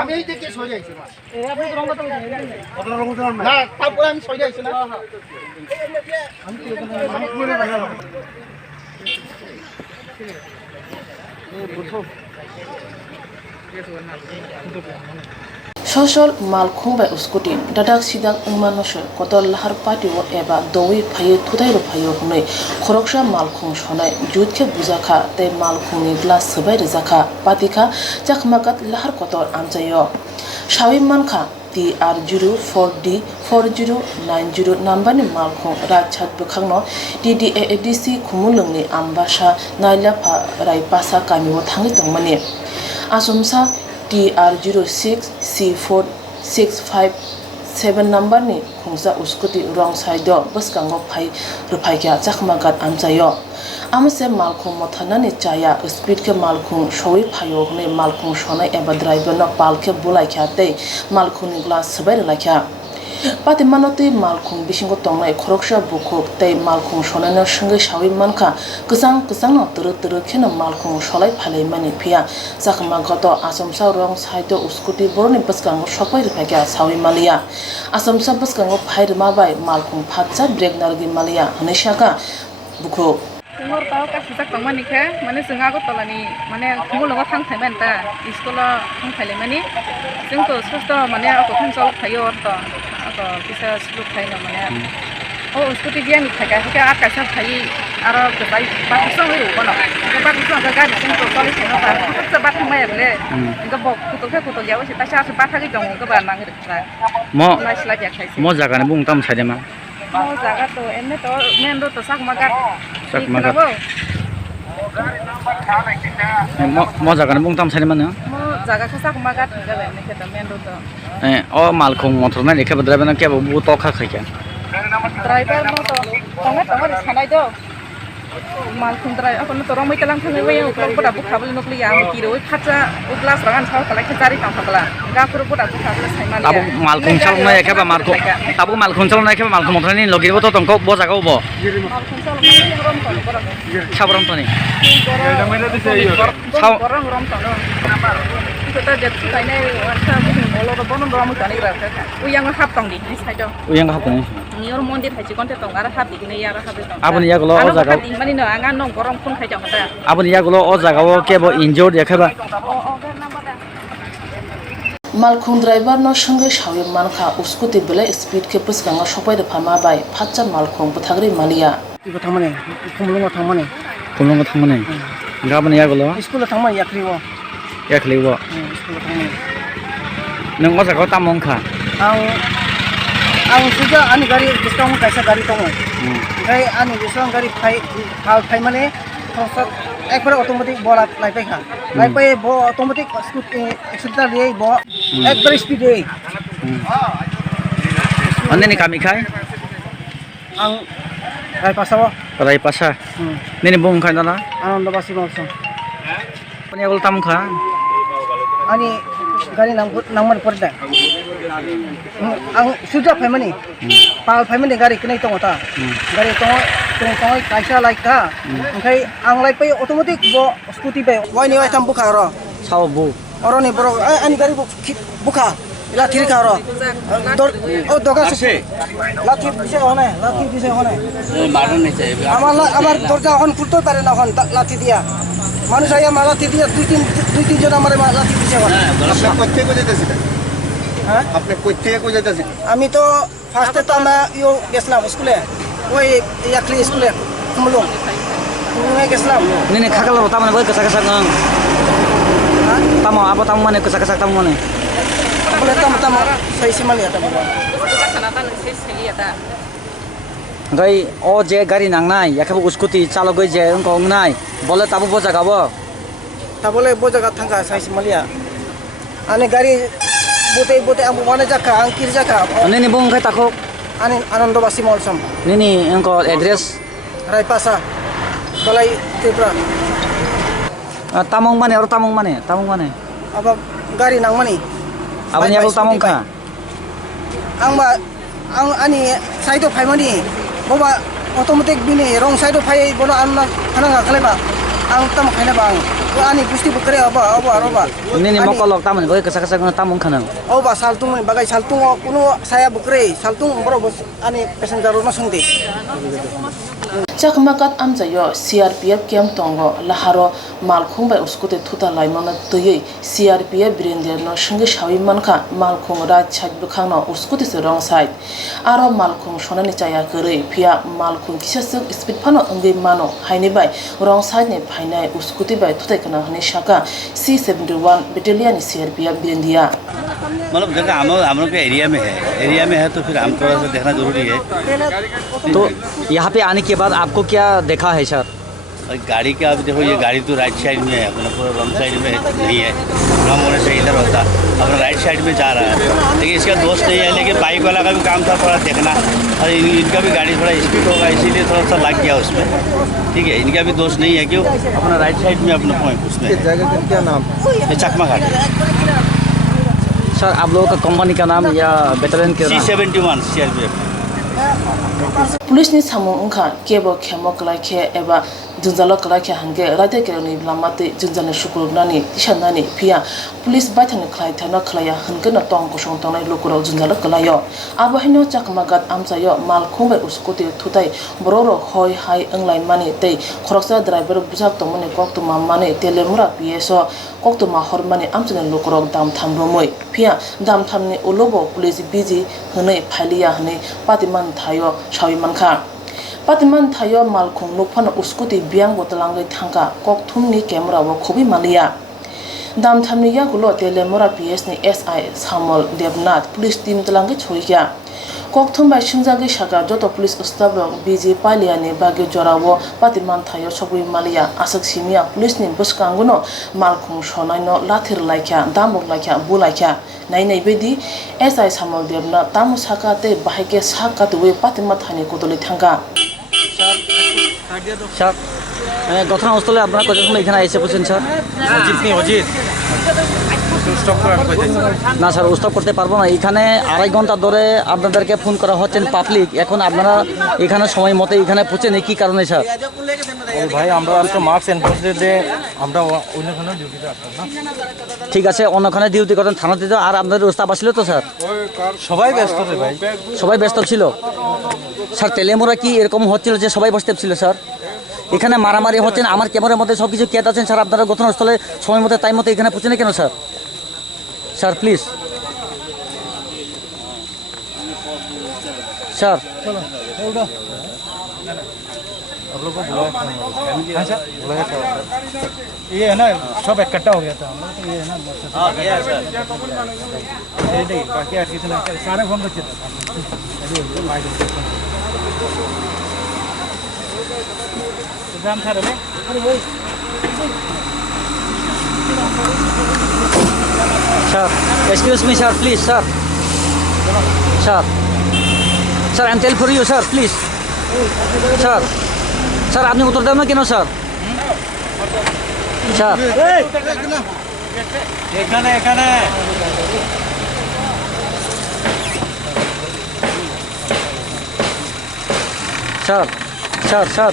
আমি এই থেকে সরে যাইছি না আপনি রং কথা না তারপরে আমি সরে যাইছি না আমি কি আমি পুরো বাইরে Social malkhung by uskutin dadak sidang umanosho kotol lahar party wo eba dowi phaye thudai ro phayo hunai khoroksha malkhung shonai jutke buzakha te malkhung ni glass sabai rezakha patika chakmakat lahar kotol amchayo shawim mankha TR04D 4090 number ni malkhung rajchat bukhangno DDADC khumulungni ambasha naila pha rai pasa kami wo thangi tongmani asumsa TR06C4657 number ni khungsa uskuti wrong side do baskango phai ruphai kya chakmagat amchayo amse malkhung mothana ni chaya speed ke malkhung shoi phayo hne malkhung shonai eba driver no palke bulai kya te malkhung ni glass sabai lakha pati manoti malkhung bisingo tongnai khoroksha bukhuk tei malkhung shonana shingai shawi mankha kusang no turu khena malkhung sholai phalai mani phia sakma goto asomsa rong side uskuti borni baskango shopai ripakya sawi malia asomsa baskango phairma bai malkhung phatcha break nargi malia hanishaka bukhuk Ngor tau ka sisak tongmani khe mane singa go tolani mane khumulungo thang thaiman ta iskola thang thaile mani jing to sosto mane ko khunchol thayo to to kisa sluk thaina mane o scooty bian thaka ka akasa thai aro ke bai ba song ru kono ba song ka ga jing to toli thena ba ta ba thang mai bele ga bok ku to yawo si ta sa ba thagi jong ga ba nang ri ka mo jaga ne bung tam saide ma mo jaga to enne to men ro to sak magat mo jaga ne bung tam saide ma ne mo jaga ka sak magat ga ba ne ke ta men ro to o malkhung motor na lekha driver na ke bu to kha kha kya driver mo to tonga sanai do malkhung driver akon to romai talang thangai bai uklok boda bukhabul nokli ya ki roi khacha uglas rangan saw kala khari tang thakala ga pur boda bukhabul saimali tabu malkhung chal na ekha ba marko tabu malkhung chal na ekha malkhung motor ni logi bo to tongko bo jaga bo malkhung chal na rom to boda sabram to ni rom to no kita jet kaine asa bolo ro bonon rom tani ra ka uyang hap tong di sai do uyang hap ni nior mondir hai konte tong ara hap di ne yara hap tong abun ya golo o jaga mani no anga nong gorom khun khai jang ta abun ya golo o jaga o ke bo injured ekha ba malkhung driver no shangai shawi mankha uskuti bele speed ke puskanga shopai de phama bai phatcha malkhung buthagri malia ko thamane kumlungo thamane gaban ya golo school thamane yakriwo school thamane nang o jaga tamong kha ang suja ani gari discount kaisa gari tongo gai ani discount gari phai mane sosat ekbare automatic bola laipai kha laipai bo automatic scooty accelerator liye bo ekbare speed ei anne ni kami khai ang rai pasa nini bung khai dana anandabasi mausa pani agol tam kha ani gari nangman porda ang suja family pal family gari kinai tongota gari tongo kaisa like ka okai ang like pai automatic bo scooty bai wai ni tam buka ro sao bu oro ni bro ani gari buka la thiri ka ro o doga se la thiri dise hone maru ni chai আমার দরজা এখন খুলতে পারে না এখন লাঠি দিয়া মানুষ আইয়া লাঠি দিয়া দুই তিন জন আমার লাঠি দিছে এখন করতে হ্যাঁ আপনি কই থেকে কই যাইতেছেন? আমি তো ফার্স্টে তো আমরা গেছিলাম স্কুলে ওই ইয়াকলি স্কুলে কুমলুং গেছিলাম Nini kakal lo tamu boleh kesak-kesak nang. Tamu apa tamu mana kesak-kesak tamu mana? বলে তাম সেই সিমালি এটা বলে Kanata nasi seli ada. Gai oh je gari nang nai, ya kabu uskuti calo gai je engkau nai. Boleh tamu boja kabo. তা বলে বোঝাগা থাকা সেই সিমালিয়া আনে গাড়ি bote ambu mana jaka angkir jaka Nini bung kai takok. ani anandobasi molsam Nini engkau address. Raipasa balai Tripura Tamong mana? Orang tamong mana? Tamong mana? apa gari nang mani Apa ni aku tamong ka? ang ani side of mani boba automatic bini wrong side of bono anna hananga kaleba ang tam khaina bang ani pusti bukre aba Nini mokolok tamu boleh kesak-kesak nang tamong kanang. oba saltung mani bagai saltung kuno saya bukre saltung bro bos ani passenger no sungde Chakmakat amjayo CRPF kem tongo laharo malkhung bai uskute thuta laimana toyei CRPF brinder no shinge shawi manka malkhung ra chhat bukhang no uskute se wrong side aro malkhung shonani chaya korei phia malkhung kisasuk speed phano ange mano haini bai wrong side ne phainai uskute bai thutai kana hani shaka C71 battalion CRPF brindia मतलब जगह हम लोग के area में है तो फिर हमको ऐसा देखना जरूरी है। तो यहाँ पे आने के बाद आपको क्या देखा है सर? और गाड़ी का अभी देखो ये गाड़ी तो राइट साइड में है, अपना पूरा रॉन्ग साइड में नहीं है, रॉन्ग होने से इधर होता अपना राइट साइड में जा रहा है, लेकिन इसका दोष नहीं है। लेकिन बाइक वाला का भी काम था थोड़ा देखना, और इनका भी गाड़ी थोड़ा स्पीड होगा इसीलिए थोड़ा सा लग गया उसमें। ठीक है, इनका भी दोष नहीं है क्यों अपना राइट साइड में अपना पॉइंट उसमें जगह का क्या नाम चकमा घाट सर आप लोगों का कंपनी का नाम या बैटलियन के नाम? C71 CRPF। पुलिस नि सामु उनखा केबो खेमो कलाखे एबा जुनजालो कलाखे हंगे राते केरनि ब्लामाते जुनजाने शुकुरनानि तिशानानि फिया पुलिस बाथानि खलाइथानो खलाया हनगन टंग कोसं तंनाय लोकरो जुनजालो कलायो आबहाइनो चकमागात आमजायो मालखुंबे उसकुति थुताय बरोरो होय हाय अंगलाय मानि तै खरकसा ड्राइवर बुजाक तमने कक्तमा मानि तेलेमुरा पिएसो कक्तमा हरमानि आमजाने लोकरो दाम थामरोमै फिया दाम थामनि उलोबो पुलिस बिजि हनै फालिया हनै पातिमान थायो शावी मानखा Patiman thayo malkhung nukphana uskuti biang botalangai thangka kokthumni camera wo khobi malia dam thamni ya gulo telemora PS ni SI Samol Devnath police team talangai choikya kokthum bai singjagi saka joto police staff rok BJ Paliani bagi jorawo Patiman thayo chobui malia asak simia police ni buskanguno malkhung shonaino lathir laikya damok laikya bulaikya nai bedi SI Samol Devnath tamu saka te bahike saka tuwe Patima thani kotoli thangka sir ঘটনাস্থলে আপনারা কত সময় এখানে এসে পড়ছেন sir? না sir stop করতে পারবো না, এখানে 2.5 ঘন্টা ধরে আপনাদেরকে ফোন করা হচ্ছেন পাবলিক, এখন আপনারা এখানে সময় মতো এখানে পৌঁছেন কি কারণে স্যার? ভাই আমরা আজকে মার্কস এনফোর্স দিয়ে আমরা অন্যখানে ডিউটিতে আসলাম না। ঠিক আছে, অন্যখানে ডিউটি করেন থানাতে তো, আর আপনাদের স্টাফ আসছিল তো স্যার? সবাই ব্যস্ত রে ভাই, সবাই ব্যস্ত ছিল স্যার। তেলেমুরা কি এরকম হচ্ছিল যে সবাই ব্যস্ত ছিল স্যার? এখানে মারামারি হচ্ছেন, আমার ক্যামেরার মধ্যে সব কিছু কেট আছেন স্যার। আপনারা ঘটনাস্থলে সময় মতো টাইম মতো এখানে পৌঁছে কেন স্যার? Sir please sir. ये है ना सब इकट्ठा हो गया था, हम लोग तो ये है ना बाकी आज कितना सारे फोन बच्चे एग्जाम था रे sir excuse me sir, please sir. Sir sir I am tell for you sir, please sir. Sir আপনি উত্তর দেন না কেন স্যার? স্যার এখানে এখানে স্যার স্যার স্যার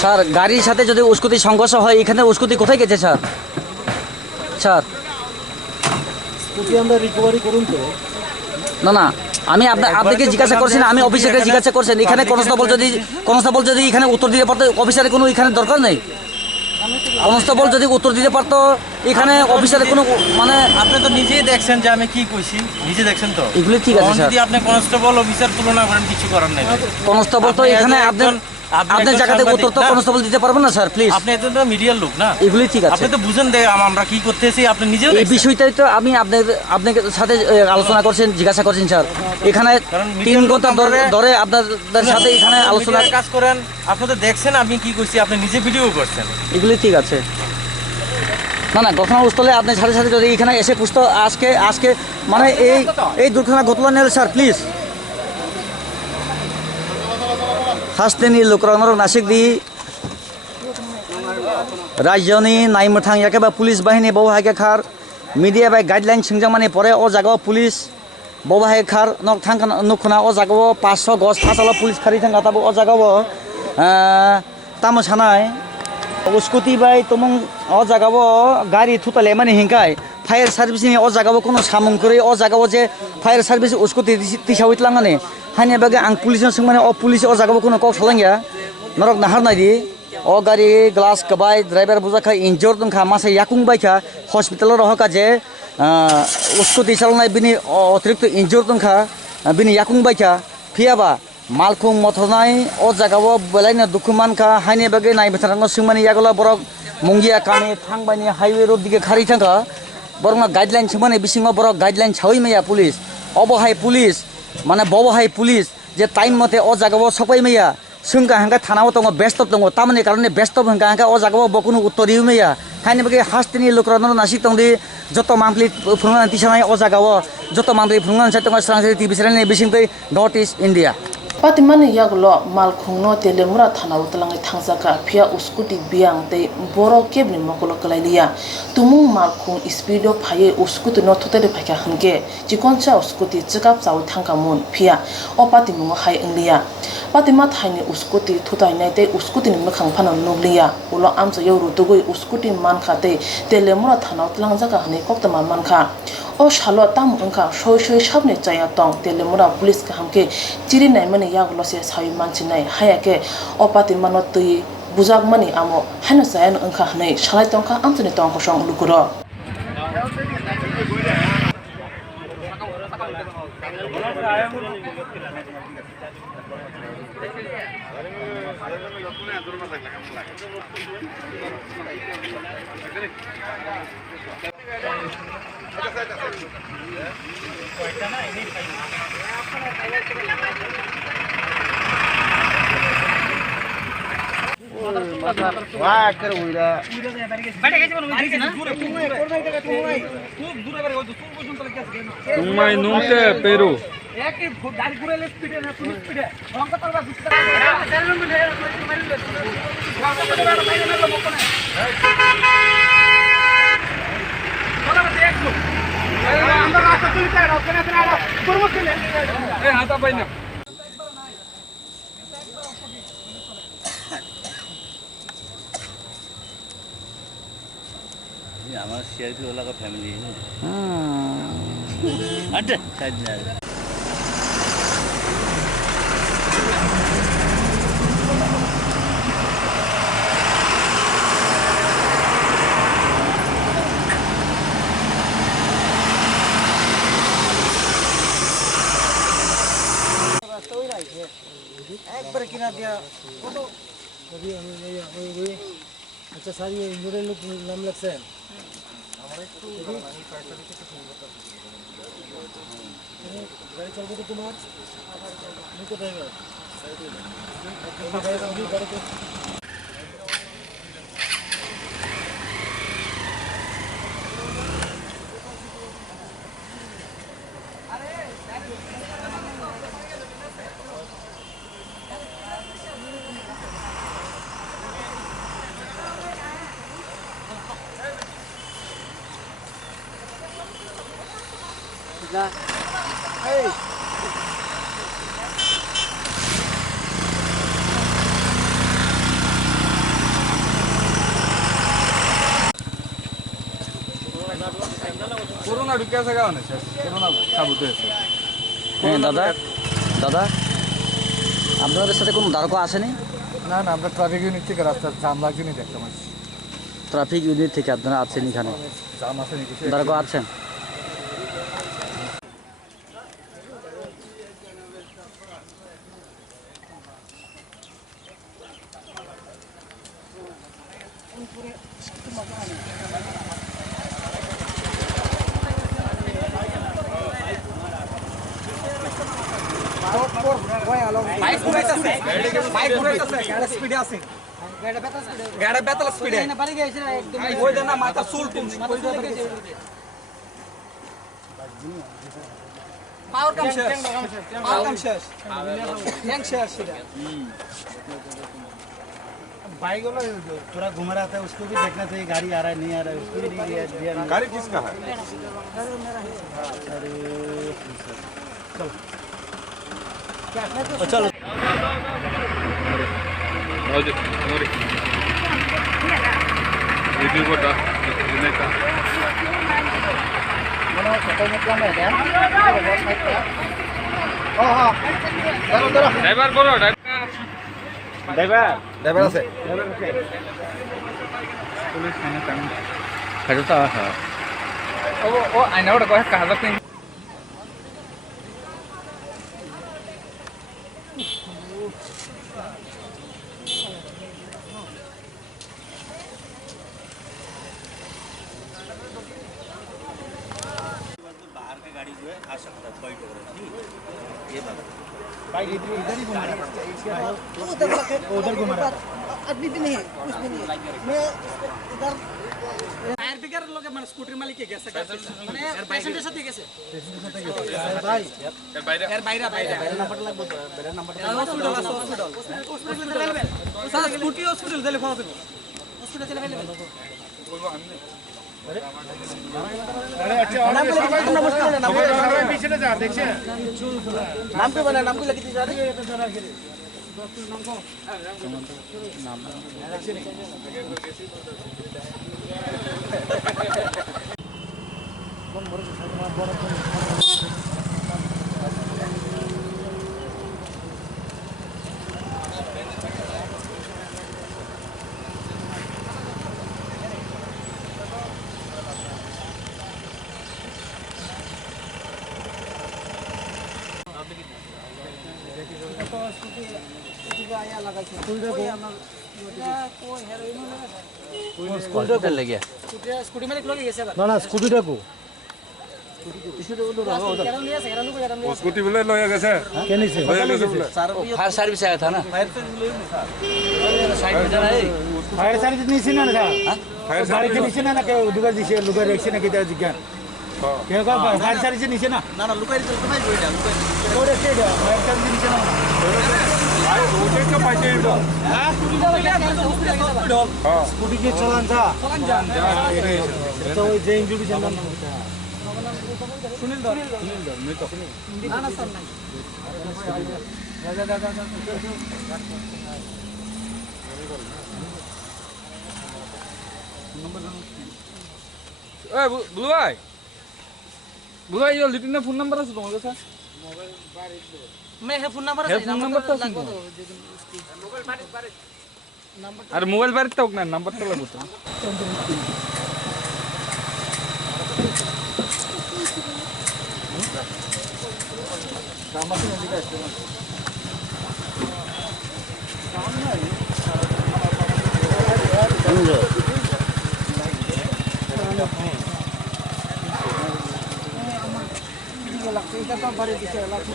স্যার গাড়ির সাথে যদি উস্কুতি সংঘর্ষ হয়, এখানে উস্কুতি কোথায় গেছে স্যার? স্যার আমরা রিকভারি করুন তো। না না, আমি আপনাকে জিজ্ঞাসা করছি না, আমি অফিসারকে জিজ্ঞাসা করছেন। এখানে কনস্টেবল যদি এখানে উত্তর দিতে পারতো, অফিসারের কোনো এখানে দরকার নেই। কনস্টেবল যদি উত্তর দিতে পারতো এখানে অফিসারের কোনো মানে আপনি তো নিজেই দেখছেন যে আমি কি কইছি, নিজে দেখছেন তো। এগুলি ঠিক আছে তখন স্যার। যদি আপনি কনস্টেবল অফিসার তুলনা করেন, কিছু করার নেই ভাই। কনস্টেবল তো আপনি এখানে একজন- আপনি আপনার একজন জায়গাতে উত্তর তো সাংবাদিক, না? কনস্টেবল দিতে পারবেন না স্যার, প্লিজ। আপনি তো মিডিয়ার লোক না, এগুলি ঠিক আছে। আপনি তো বুঝেন যে আমরা কি করতেছি, আপনি নিজেও এই দেখছেন। বিষয়টাই তো আমি আপনাদের সাথে আলোচনা করছেন, জিজ্ঞাসা করছেন স্যার। এখানে কারণ 3 মিডিয়ার লোক ঘন্টা আমরা- ধরে আপনাদের সাথে এখানে আলোচনা, মিডিয়ার কাজ করেন, আপনি তো দেখছেন আমি কি করছি, আপনি নিজে ভিডিও করছেন। এগুলি ঠিক আছে। না না, ঘটনাস্থলে আপনার সাথে সাথে যদি এখানে এসে পুষতো আজকে মানে এই দুর্ঘটনা ঘটলো না স্যার, প্লিজ। हास्टेनि लुक्रांगर नासिक दी राज्यनि नायमथां याकेबा पुलिस बाहिनी बहायके खार मीडिया बाय गाइडलाइन सिंजामानि परे ओ जागाव पुलिस बहाय खार नक थां नुखना ओ जागाव 500 गज फासाला पुलिस खारि थां गाताबो ओ जागाव तामो सानाय स्कुटी बाय तमं ओ जागाव गाड़ी थुताले माने हिंकाय फायर सार्भिसनि ओ जागाव कोनो सामुं करे ओ जागाव जे फायर सार्भिस स्कुटी तिसावितलांगाने हानि बागे आं पुलिसजों सोंमाने ओ पुलिस ओ जागाव कोनो कक सालांगिया नरक नाहारनायदि ओ गाड़ी ग्लास कबाय ड्राइवर बुजाखा इंजोर दंखा मासे याकुं बायखा हस्पिटाल रहका जे स्कुटी चालनाय बिनि अतिरिक्त इंजोर दंखा बिनि याकुं बायखा फियाबा मालखुं मथरनाय ओ जागाव बेलायनो दुखुमानखा हानि बागे नायबाथारांगो सोंमाने यागला बरक मुंगिया काने थांबायनि हाईवे रोड दिगे खारि थांखा बरंगा गाइडलाइन सोंमाने बिसिङाव बरक गाइडलाइन छावै मैया पुलिस अबहाय पुलिस माने बबहाय पुलिस जे टाइम मते ओ जागाव सफाई मैया सोंगा हांगा थानाव दङ बेस्ट दङ तामाने कारणे बेस्ट हांगा हांगा ओ जागाव बकुनु उत्तरी मैया हानि बागे हास्टेनि लुक्रानो नासिक दंदि जत मामप्लि फुंगान तिसानाय ओ जागाव जत मामप्लि फुंगान सातङ स्रांसे टिभि चेनेलनि बिसिंदै नॉर्थ ईस्ट इंडिया पातिमानि यागलो मालखुंनो तेलेमुरा थानाव तलांगै थांजाका फिया स्कुटी बियां ते बरो केबनि मकलो कलाइलिया तुमुं मालखुं स्पीडो फाये स्कुटी नो थुतेरे फायका हनगे जिकोनसा स्कुटी चिकाप जाव थांकामुन फिया ओ पातिमुंगो हाय इंलिया पातिमा थाइनि स्कुटी थुताइनाय ते स्कुटी निमनो खांफानो नुगलिया उलो आमसा यो रुतुगै स्कुटी मानखाते तेलेमुरा थानाव तलांजाका हनै कक्तमा मानखा ओ शालो ताम अंखा सय सय साबने चाया तंग तेलेमुरा पुलिस का हमके चिरि नायमाने यागलसे सावि मानसिनाय हायाके अपाति मानो तै बुजाक मानि आमो हानो जायान अंखा हनै सालाय तंखा आमसनि तंखो सं लुकुरो Tumai nunte Peru. हमारा सीआरपी वाला का फैमिली है हट शायद नहीं একবারে কিনা দিয়া আচ্ছা স্যার এই ইঞ্জুরির লোক নাম লাগছে গাড়ি চলবে তো তোমার আমি কোথায় গেল कोरोना ढुक्याचा गाव नाही सर कोरोना साबुत আছে হ্যাঁ দাদা দাদা আপনাদের সাথে কোনো দ্বারকা আসেনি না না আমরা ট্রাফিক ইউনিট থেকে রাস্তার জাম লাগছে দেখতে পাচ্ছি ট্রাফিক ইউনিট থেকে আপনারা আছেন এখানে, তারা আছেন? গাড়ি বেতাল স্পিডে ওই দেন না মাথা চুল টুল পাওয়ার কাম শেষ পাওয়ার কাম শেষ ট্যাঙ্ক শেষ সেটা बाइक वाला थोड़ा घुमा रहा था, उसको भी देखना चाहिए गाड़ी आ रहा है नहीं आ रहा है, उसको भी नहीं दिया। गाड़ी किसका है? चलो ড্রাইভার বলো ड्राइवर আছে পুলিশ মানে টাইম খাজুতা হ্যাঁ ও আইনা ওটা কয় কাজ আপনি बाहर का गाड़ी जो है आ सकता है फाइट हो रहा है, ये बात बाइक इधर ही घुमा रहा है, उधर घुमा रहा है, आदमी भी नहीं है, कुछ भी नहीं है। मैं इधर ফায়ার ব্রিগেড লোকে মানে স্কুটির মালিকে গেছে মানে পেশেন্টের সাথে গেছে भाई এর বাইরে বাইরে নাম্বার লাগবে বাইরে number hospital sir scooty hospital দিলে পাওয়া যাবে হসপিটাল চলে গেলে বলবো আমি नाम पे बना नाम को लगी थी सारे স্কুটি মালিক লোকে গেছে না না স্কুটিটা কো স্কুটি বলে লয়ে গেছে কে নিছে फायर सर्विस आया था ना, ফায়ার সার্ভিস নিছে না না গাড়ি কে নিছে না না কে দুগার দিছে লুগার রেখছে না কিটা জিজ্ঞান কে কা ফায়ার সার্ভিস নিছে না ना ना लुकाई चल भाई बोल दे ওরে কে ফায়ার সার্ভিস নিছে না ভাই ওদের কে পাইছে এটা স্কুটি কে চালান যা তো ওই যে ইনজুরি জানান সুনীল ধর ना ना सर नहीं এই ব্লু ভাই ইয়ে লিটিন ফোন নাম্বার আছে তোমার কাছে मैं है फोन नंबर ফোন নাম্বারটা আছে আর মোবাইল বাড়িতে হোক না নাম্বারটা লাগবে তো लगता है तो बड़े दिखे लाठी